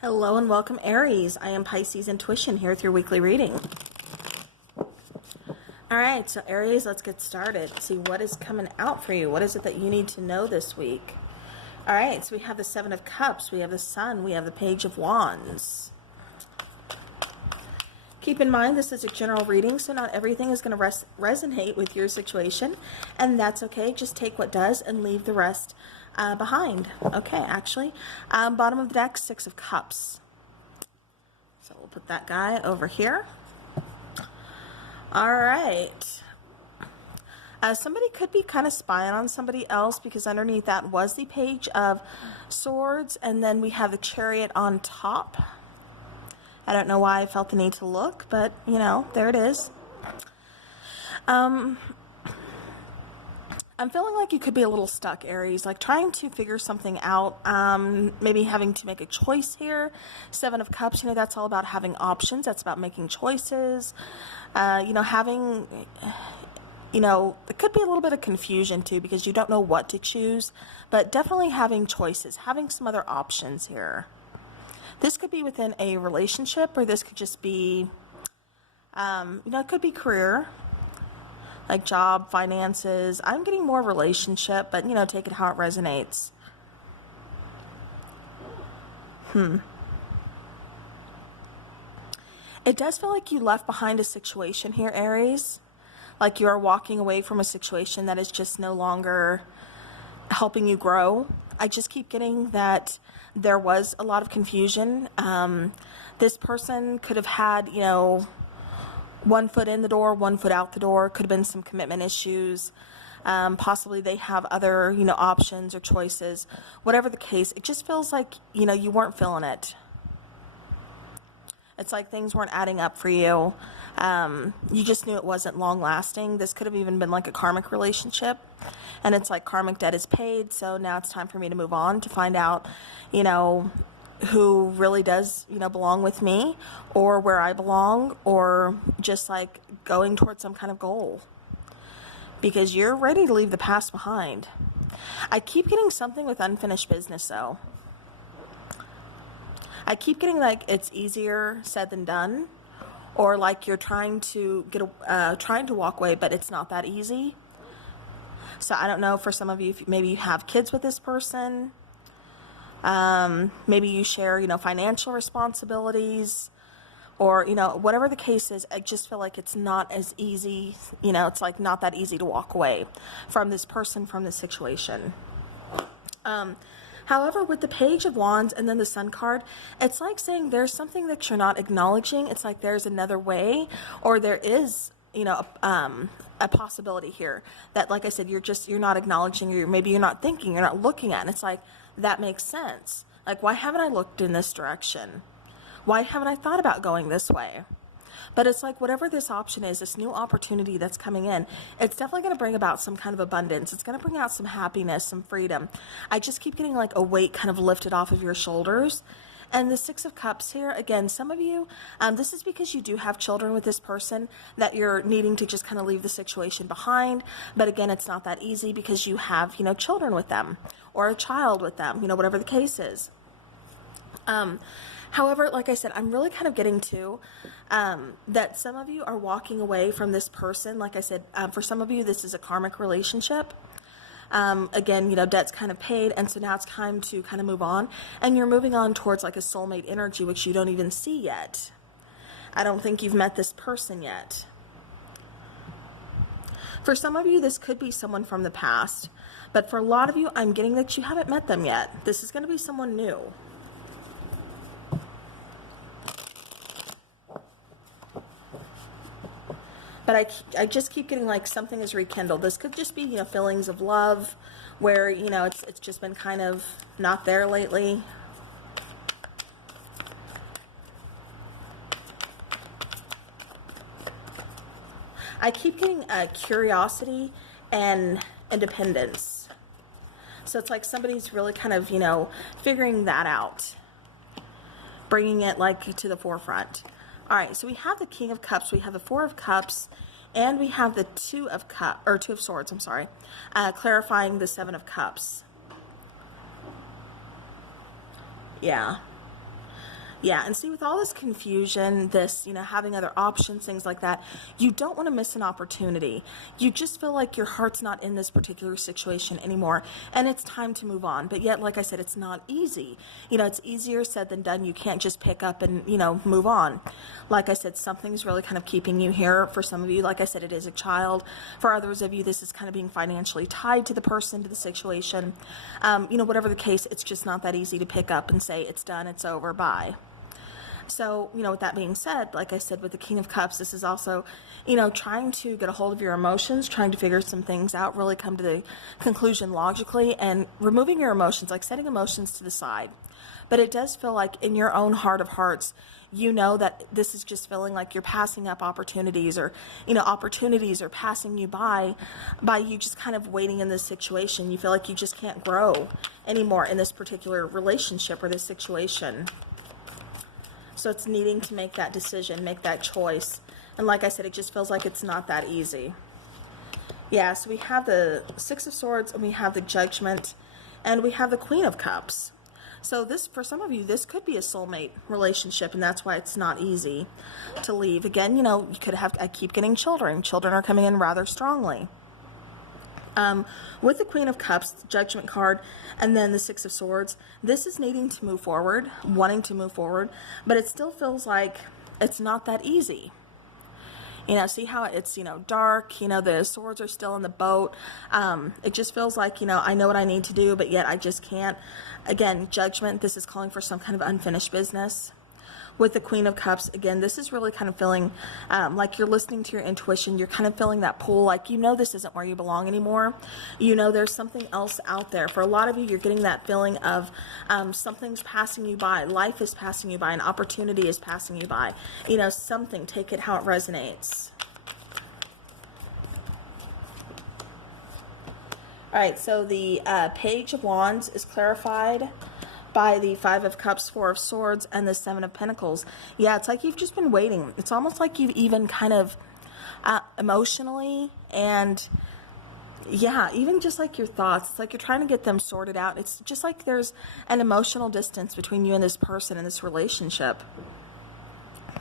Hello and welcome, Aries. I am Pisces Intuition here with your weekly reading. All right, so Aries, let's get started. See what is coming out for you. What is it that you need to know this week? All right, so we have the Seven of Cups, we have the Sun, we have the Page of Wands. Keep in mind, this is a general reading, so not everything is going to resonate with your situation, and that's okay. Just take what does and leave the rest behind. Okay, actually, bottom of the deck, Six of Cups. So we'll put that guy over here. All right. Somebody could be kind of spying on somebody else, because underneath that was the Page of Swords, and then we have the Chariot on top. I don't know why I felt the need to look, but, you know, there it is. I'm feeling like you could be a little stuck, Aries, like trying to figure something out, maybe having to make a choice here. Seven of Cups, you know, that's all about having options. That's about making choices, you know, having, you know, it could be a little bit of confusion too, because you don't know what to choose, but definitely having choices, having some other options here. This could be within a relationship, or this could just be, you know, it could be career, like job, finances. I'm getting more relationship, but, you know, take it how it resonates. It does feel like you left behind a situation here, Aries. Like you are walking away from a situation that is just no longer helping you grow. I just keep getting that there was a lot of confusion. This person could have had, you know, one foot in the door, one foot out the door. Could have been some commitment issues. Possibly they have other, you know, options or choices. Whatever the case, it just feels like, you know, you weren't feeling it. It's like things weren't adding up for you. You just knew it wasn't long lasting. This could have even been like a karmic relationship. And it's like karmic debt is paid. So now it's time for me to move on, to find out, you know, who really does, you know, belong with me, or where I belong, or just like going towards some kind of goal. Because you're ready to leave the past behind. I keep getting something with unfinished business though. I keep getting like it's easier said than done, or like you're trying to trying to walk away, but it's not that easy. So I don't know, for some of you, if maybe you have kids with this person, maybe you share, you know, financial responsibilities, or, you know, whatever the case is. I just feel like it's not as easy, you know, it's like not that easy to walk away from this person, from this situation. However, with the Page of Wands and then the Sun card, it's like saying there's something that you're not acknowledging. It's like there's another way, or there is, you know, a possibility here that, like I said, you're not acknowledging, or maybe you're not thinking, you're not looking at. And it's like, that makes sense. Like, why haven't I looked in this direction? Why haven't I thought about going this way? But it's like, whatever this option is, this new opportunity that's coming in, it's definitely going to bring about some kind of abundance. It's going to bring out some happiness, some freedom. I just keep getting like a weight kind of lifted off of your shoulders. And the Six of Cups here, again, some of you, this is because you do have children with this person, that you're needing to just kind of leave the situation behind. But again, it's not that easy, because you have, you know, children with them, or a child with them, you know, whatever the case is. However, like I said, I'm really kind of getting to that some of you are walking away from this person. Like I said, for some of you, this is a karmic relationship. Again, you know, debt's kind of paid, and so now it's time to kind of move on. And you're moving on towards like a soulmate energy, which you don't even see yet. I don't think you've met this person yet. For some of you, this could be someone from the past. But for a lot of you, I'm getting that you haven't met them yet. This is going to be someone new. But I just keep getting like something is rekindled. This could just be, you know, feelings of love, where, you know, it's just been kind of not there lately. I keep getting curiosity and independence. So it's like somebody's really kind of, you know, figuring that out, bringing it like to the forefront. All right, so we have the King of Cups, we have the Four of Cups, and we have the Two of Swords, I'm sorry, clarifying the Seven of Cups. Yeah. Yeah, and see, with all this confusion, this, having other options, things like that, you don't want to miss an opportunity. You just feel like your heart's not in this particular situation anymore, and it's time to move on. But yet, like I said, it's not easy. It's easier said than done. You can't just pick up and, move on. Like I said, something's really kind of keeping you here. For some of you, like I said, it is a child. For others of you, this is kind of being financially tied to the person, to the situation. Whatever the case, it's just not that easy to pick up and say, it's done, it's over, bye. So, with that being said, like I said, with the King of Cups, this is also, trying to get a hold of your emotions, trying to figure some things out, really come to the conclusion logically, and removing your emotions, like setting emotions to the side. But it does feel like in your own heart of hearts, that this is just feeling like you're passing up opportunities, or, opportunities are passing you by you just kind of waiting in this situation. You feel like you just can't grow anymore in this particular relationship or this situation. So it's needing to make that decision, make that choice. And like I said, it just feels like it's not that easy. Yeah, so we have the Six of Swords, and we have the Judgment, and we have the Queen of Cups. So this, for some of you, this could be a soulmate relationship, and that's why it's not easy to leave. Again, you could have, I keep getting children. Children are coming in rather strongly. With the Queen of Cups, Judgment card, and then the Six of Swords, this is needing to move forward, wanting to move forward, but it still feels like it's not that easy. See how it's, dark, the swords are still in the boat. It just feels like, I know what I need to do, but yet I just can't. Again, Judgment, this is calling for some kind of unfinished business. With the Queen of Cups, again, this is really kind of feeling like you're listening to your intuition. You're kind of feeling that pull, like this isn't where you belong anymore. There's something else out there. For a lot of you, you're getting that feeling of something's passing you by. Life is passing you by. An opportunity is passing you by. Something. Take it how it resonates. All right, so the Page of Wands is clarified by the Five of Cups, Four of Swords, and the Seven of Pentacles. Yeah, it's like you've just been waiting. It's almost like you've even kind of emotionally, and yeah, even just like your thoughts, it's like you're trying to get them sorted out. It's just like there's an emotional distance between you and this person in this relationship.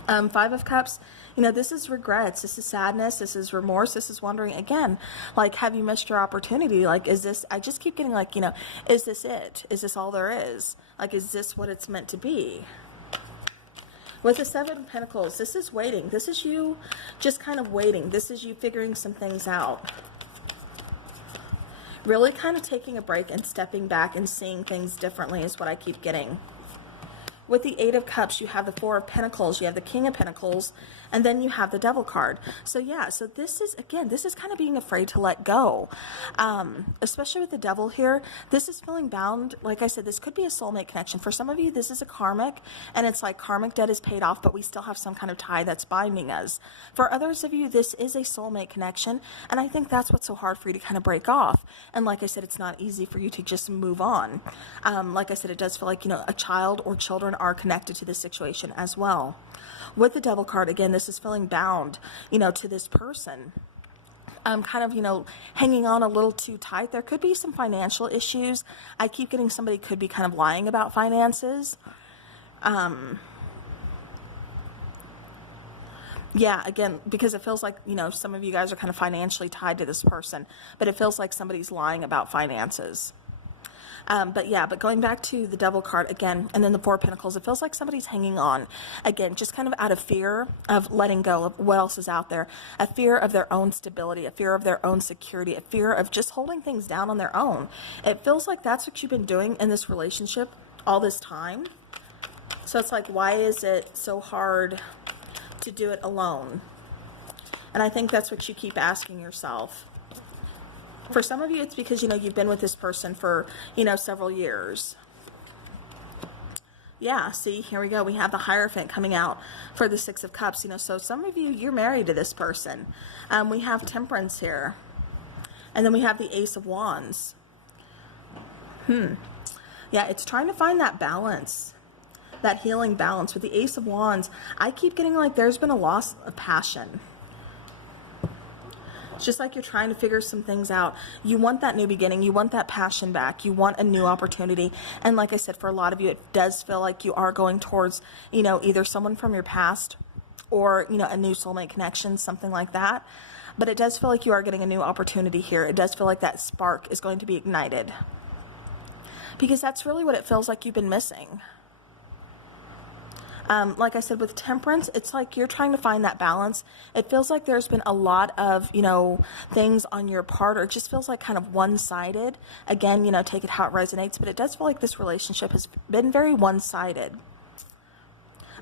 Five of Cups, this is regrets, this is sadness, this is remorse, this is wondering again, like, have you missed your opportunity? Like, is this, I just keep getting like, is this it? Is this all there is? Like, is this what it's meant to be? With the Seven of Pentacles, this is waiting. This is you just kind of waiting. This is you figuring some things out. Really kind of taking a break and stepping back and seeing things differently is what I keep getting. With the Eight of Cups, you have the Four of Pentacles, you have the King of Pentacles, and then you have the Devil card. So yeah, so this is, again, this is kind of being afraid to let go. Especially with the Devil here, this is feeling bound. Like I said, this could be a soulmate connection. For some of you, this is a karmic, and it's like karmic debt is paid off, but we still have some kind of tie that's binding us. For others of you, this is a soulmate connection, and I think that's what's so hard for you to kind of break off. And like I said, it's not easy for you to just move on. Like I said, it does feel like, a child or children are connected to this situation as well. With the Devil card, again, this is feeling bound, to this person. Kind of, hanging on a little too tight. There could be some financial issues. I keep getting somebody could be kind of lying about finances. Yeah, again, because it feels like, some of you guys are kind of financially tied to this person, but it feels like somebody's lying about finances. But going back to the Devil card again, and then the Four of Pentacles, it feels like somebody's hanging on. Again, just kind of out of fear of letting go of what else is out there, a fear of their own stability, a fear of their own security, a fear of just holding things down on their own. It feels like that's what you've been doing in this relationship all this time. So it's like, why is it so hard to do it alone? And I think that's what you keep asking yourself. For some of you, it's because, you've been with this person for, several years. Yeah, see, here we go. We have the Hierophant coming out for the Six of Cups. So some of you, you're married to this person. We have Temperance here. And then we have the Ace of Wands. Yeah, it's trying to find that balance, that healing balance. With the Ace of Wands, I keep getting like there's been a loss of passion. It's just like you're trying to figure some things out. You want that new beginning. You want that passion back. You want a new opportunity. And like I said, for a lot of you, it does feel like you are going towards, you know, either someone from your past or, you know, a new soulmate connection, something like that. But it does feel like you are getting a new opportunity here. It does feel like that spark is going to be ignited. Because that's really what it feels like you've been missing. Like I said, with temperance, it's like you're trying to find that balance. It feels like there's been a lot of, you know, things on your part, or it just feels like kind of one-sided. Again, you know, take it how it resonates, but it does feel like this relationship has been very one-sided.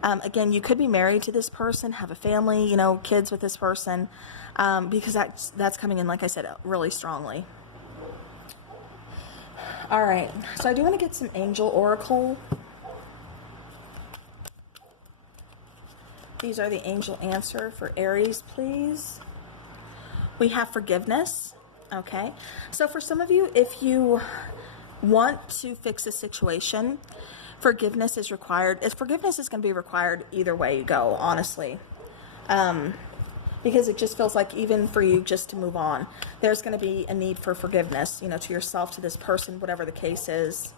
Again, you could be married to this person, have a family, you know, kids with this person, because that's coming in, like I said, really strongly. All right, so I do want to get some angel oracle. These are the angel answer for Aries, please. We have forgiveness. Okay, so for some of you, if you want to fix a situation, forgiveness is required. Forgiveness is going to be required either way you go, honestly. Because it just feels like even for you just to move on, there's going to be a need for forgiveness, you know, to yourself, to this person, whatever the case is.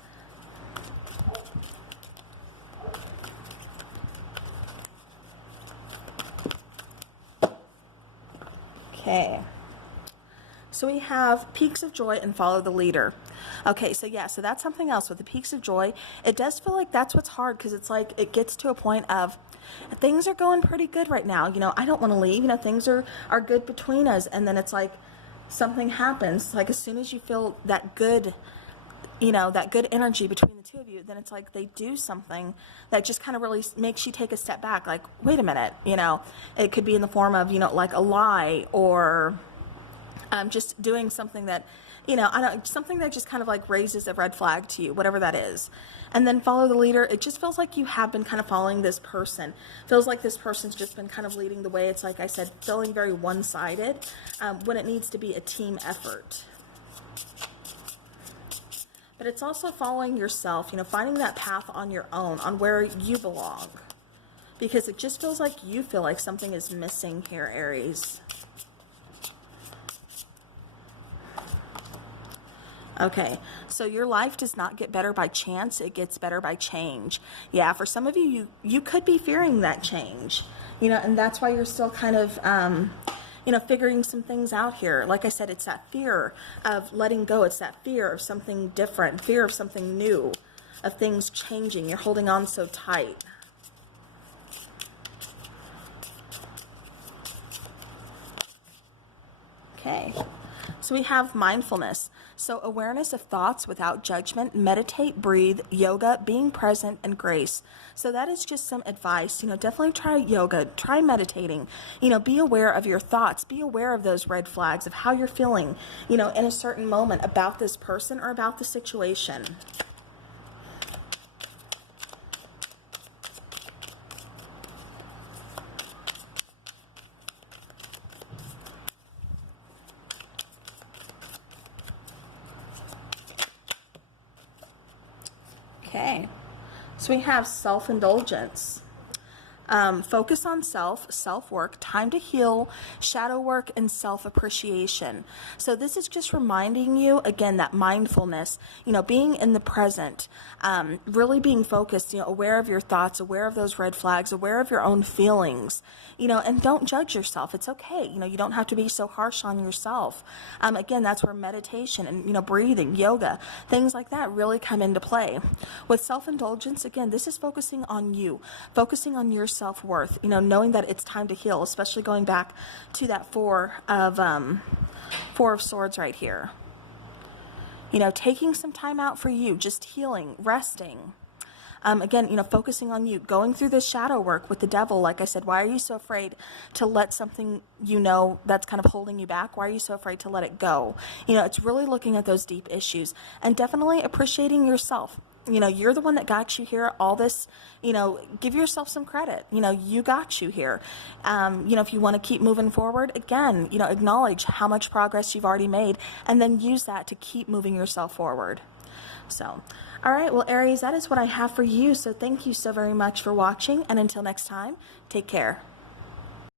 Okay, so we have peaks of joy and follow the leader. Okay, so yeah, so that's something else with the peaks of joy. It does feel like that's what's hard, because it's like it gets to a point of things are going pretty good right now. You know, I don't want to leave. You know, things are good between us, and then it's like something happens. Like as soon as you feel that good, you know, that good energy between the two of you, then it's like they do something that just kind of really makes you take a step back. Like, wait a minute, you know, it could be in the form of, you know, like a lie, or just doing something that, you know, something that just kind of like raises a red flag to you, whatever that is. And then follow the leader. It just feels like you have been kind of following this person. Feels like this person's just been kind of leading the way. It's like I said, feeling very one-sided when it needs to be a team effort. But it's also following yourself, you know, finding that path on your own, on where you belong. Because it just feels like you feel like something is missing here, Aries. Okay, so your life does not get better by chance, it gets better by change. Yeah, for some of you, you could be fearing that change, you know, and that's why you're still kind of, you know, figuring some things out here. Like I said, it's that fear of letting go. It's that fear of something different, fear of something new, of things changing. You're holding on so tight. Okay, so we have mindfulness. So awareness of thoughts without judgment, meditate, breathe, yoga, being present, and grace. So that is just some advice. You know, definitely try yoga, try meditating. You know, be aware of your thoughts, be aware of those red flags of how you're feeling, you know, in a certain moment about this person or about the situation. Okay, so we have self-indulgence. Focus on self-work, time to heal, shadow work, and self-appreciation. So this is just reminding you, again, that mindfulness, you know, being in the present, really being focused, you know, aware of your thoughts, aware of those red flags, aware of your own feelings, you know, and don't judge yourself. It's okay. You know, you don't have to be so harsh on yourself. Again, that's where meditation and, you know, breathing, yoga, things like that really come into play. With self-indulgence, again, this is focusing on you, focusing on your self-worth, you know, knowing that it's time to heal, especially going back to that Four of Swords right here. You know, taking some time out for you, just healing, resting. Again, you know, focusing on you, going through this shadow work with the devil. Like I said, why are you so afraid to let something, you know, that's kind of holding you back? Why are you so afraid to let it go? You know, it's really looking at those deep issues and definitely appreciating yourself. You know, you're the one that got you here. All this, you know, give yourself some credit. You know, you got you here. You know, if you want to keep moving forward, again, you know, acknowledge how much progress you've already made and then use that to keep moving yourself forward. So, all right, well, Aries, that is what I have for you. So thank you so very much for watching. And until next time, take care.